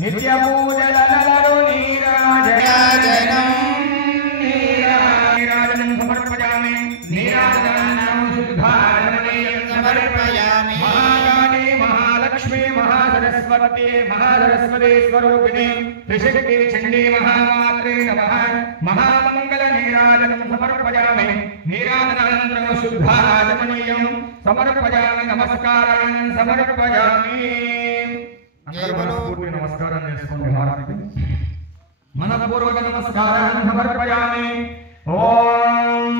నిత్య పూజలనరు నీరాజనం నీరాజనం సమర్పయామి నీరాజనం శుద్ధారమణీయం సమర్పయామి మహాకాళీ మహాలక్ష్మీ మహాసరస్వతి స్వరూపిణి త్రిశక్తి చండీ మహామాత్రే నమః మహామంగళ నీరాజనం సమర్పయామి నీరాజనానంతరం శుద్ధారమణీయం సమర్పయామి నమస్కారాన్ సమర్పయామి పూర్తి నమస్కారాన్ని చేసుకోండి హారతికి మనపూర్వక నమస్కారాన్ని సమర్పయామి ఓం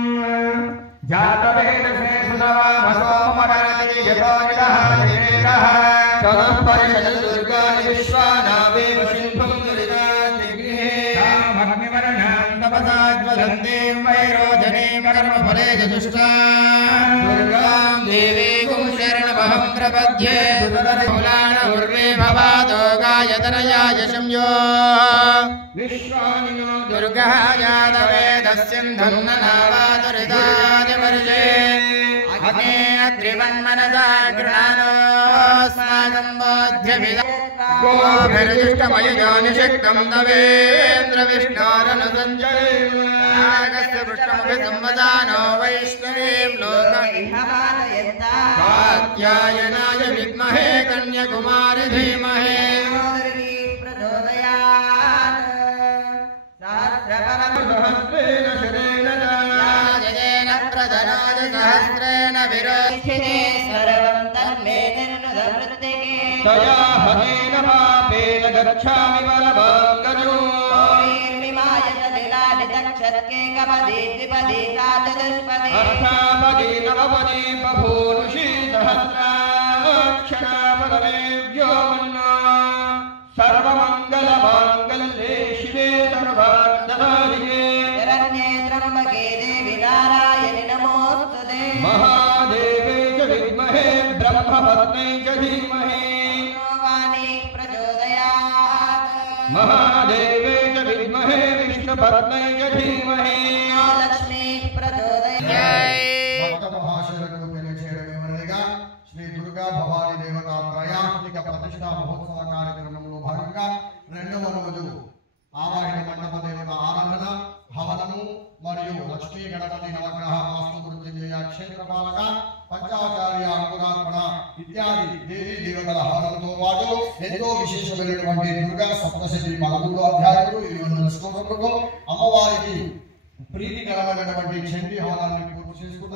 జాతవేదసే సునవామసోమరాజి యతోనిదః దేవః తదపరిషద్ దుర్గాని విశ్వానావేవ శిల్పం దురితాగ్నిః తామగ్నివర్ణాం తపసా జ్వలంతీం వైరోజనీం కర్మఫలే చతుష్టాం దుర్గాం దేవీం శరణమహం ప్రపద్యే సుతదరకులాన ఉర్వే భవాదో గాయతనయాయ సంయో విశ్వానినో దుర్గా యాదవేదస్యంధన్ననావాదురిదాదివర్షే అగ్నేన త్రివన్మనసా గృహాణోస్మాకం బోధ్యమిద గోభిర్యుష్టమయుజో నిషిక్తం తవేంద్ర విష్ణోరను సంజయం నాగస్య పృష్ఠమభి సంవదానో వైష్ణవీం లోకహిమాలయంతాత్యాయనాయ విద్మహే కన్యాకుమారి ధీమహే सहस्रेण विरोचिते सर्वं तन्मे निर्नुदमृतिके तया हनेन पापेन गच्छामि वरमार्गजो वीर्मिमायत लीलादितक्षरके कपदे द्विपदे चतुष्पदे अर्थापदे नवपदे बभूरुषि सहस्राक्षरापदमेभ्यो मन्ना सर्वमङ्गलमाङ्गल्ये शिवे सर्वार्थसाधिके शरण्ये त्र्यम्बके देवी नारायणि नमोस्तुते महादेवे च विद्महे ब्रह्मपत्न्यै च धीमहि वाणी प्रचोदयात् महादेवे च विद्महे विष्णुपत्न्यै च धीमहि लक्ष्मी प्रचोदयात् भक्त महाशयలకు తెలియచేయడమేమనగా శ్రీ దుర్గా భవాని దేవత త్రయాత్మిక ప్రతిష్ఠా మహోత్సవ కార్యక్రమంలో భాగంగా రెండవ రోజు ఆవాహిని మండప దేవత ఆరాధన హవనము మరియు లక్ష్మీ గణపతి నవగ్రహ వాస్తు మృత్యుంజయ క్షేత్రపాలక పంచాచార్య అంకురార్పణ ఇత్యాది దేవీ దేవతల హవనంతో పాటు ఎంతో విశేషమైనటువంటి దుర్గా సప్తశతి 11వ అధ్యాయంలో 700 శ్లోకములతో అమ్మవారికి ప్రీతికరమైనటువంటి చండీ హవనాన్ని పూర్తి చేసుకున్నారు.